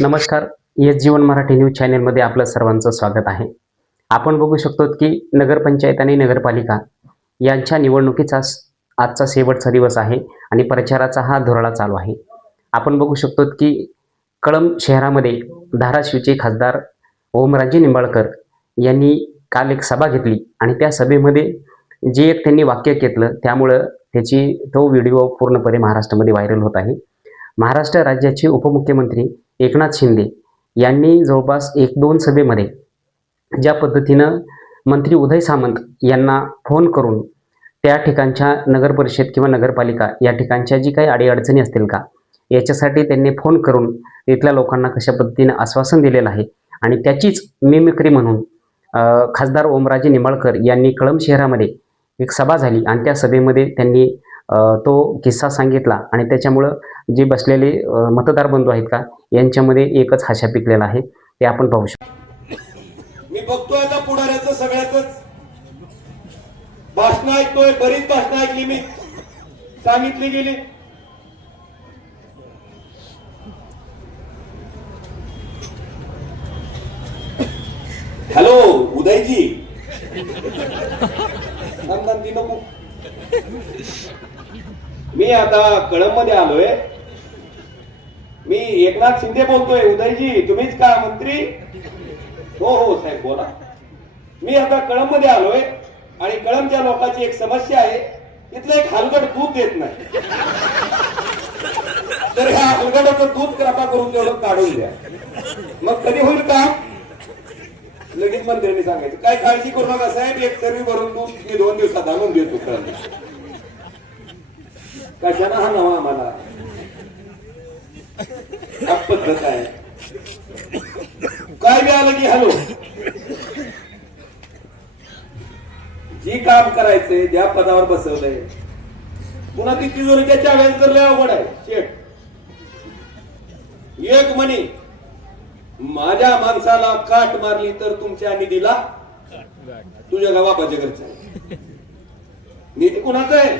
नमस्कार. एस जीवन मराठी न्यूज चॅनलमध्ये आपलं सर्वांचं स्वागत आहे. आपण बघू शकतो की नगरपंचायत आणि नगरपालिका यांच्या निवडणुकीचा आजचा शेवटचा दिवस आहे आणि प्रचाराचा हा धुराळा चालू आहे. आपण बघू शकतो की कळंब शहरामध्ये धाराशिवचे खासदार ओमराजे निंबाळकर यांनी काल एक सभा घेतली आणि त्या सभेमध्ये जे एक त्यांनी वाक्य घेतलं त्यामुळं तो व्हिडिओ पूर्णपणे महाराष्ट्रामध्ये व्हायरल होत आहे. महाराष्ट्र राज्याचे उपमुख्यमंत्री एकनाथ शिंदे यांनी जवळपास 1-2 सभेमध्ये ज्या पद्धतीनं मंत्री उदय सामंत यांना फोन करून त्या ठिकाणच्या नगरपरिषद किंवा नगरपालिका या ठिकाणच्या जी काही अडीअडचणी असतील का याच्यासाठी त्यांनी फोन करून तिथल्या लोकांना कशा पद्धतीनं आश्वासन दिलेलं आहे आणि त्याचीच मिमिक्री म्हणून खासदार ओमराजे निंबाळकर यांनी कळंब शहरामध्ये एक सभा झाली आणि त्या सभेमध्ये त्यांनी तो किस्सा सांगितला आणि त्याच्यामुळं जे बसलेले मतदार बंधू आहेत का यांच्यामध्ये एकच हास्या पिकलेला आहे ते आपण पाहू शकतो. मी बघतोय आता पुढाऱ्याचं सगळ्याच भाषण ऐकतोय, बरीच भाषण ऐकली मी, सांगितली गेली. हॅलो उदयजी, ती नको. मी आता कळंब मध्ये आलोय. मी एकनाथ शिंदे बोलतोय. उदयजी तुम्हीच का मंत्री? हो हो साहेब बोला. मी आता कळंब मध्ये आलोय आणि कळंबच्या लोकांची एक समस्या आहे. इथलं एक हलगड दूध देत नाही. तर ह्या हलगडाचं दूध कृपा करून तेवढं काढून द्या. मग कधी होईल का? लगेच मंत्र्यांनी सांगायचं काय काळजी करू नका साहेब, एक सर्वी भरून दूध मी 2 दिवसात आणून देतो. कशाला हा नवा आम्हाला पद्धत आहे. काय बी आलं की हॅलो. जी काम करायचंय ज्या पदावर बसवलंय पुन्हा ती तिजोरीच्या चाव्याला तर लय अवघड आहे. शेठ एक म्हणी माझ्या माणसाला काट मारली तर तुमच्या निधीला तुझ्या गावाबाच्या घरचा आहे. निधी कुणाचा आहे?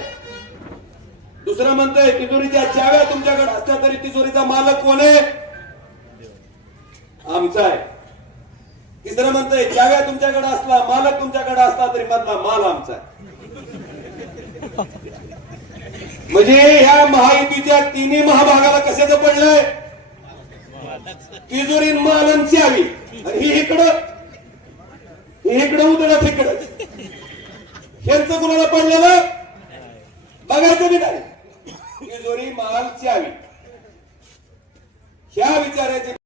दुसरं म्हणतंय तिजोरीच्या चाव्या तुमच्याकडे असल्या तरी तिजोरीचा मालक कोण आहे? आमचा आहे. तिसरं म्हणतंय चाव्या तुमच्याकडे असला मालक तुमच्याकडे असला तरी मधला माल आमचा आहे. म्हणजे ह्या महायुतीच्या तिन्ही महाभागाला कशाचं पडलंय? तिजोरी मालन चावी. आणि ही इकडं उतरत इकडं. यांचं कुणाला पडलेलं बघायचं बी नाही. तिजोरी माल चावी ह्या विचाराचे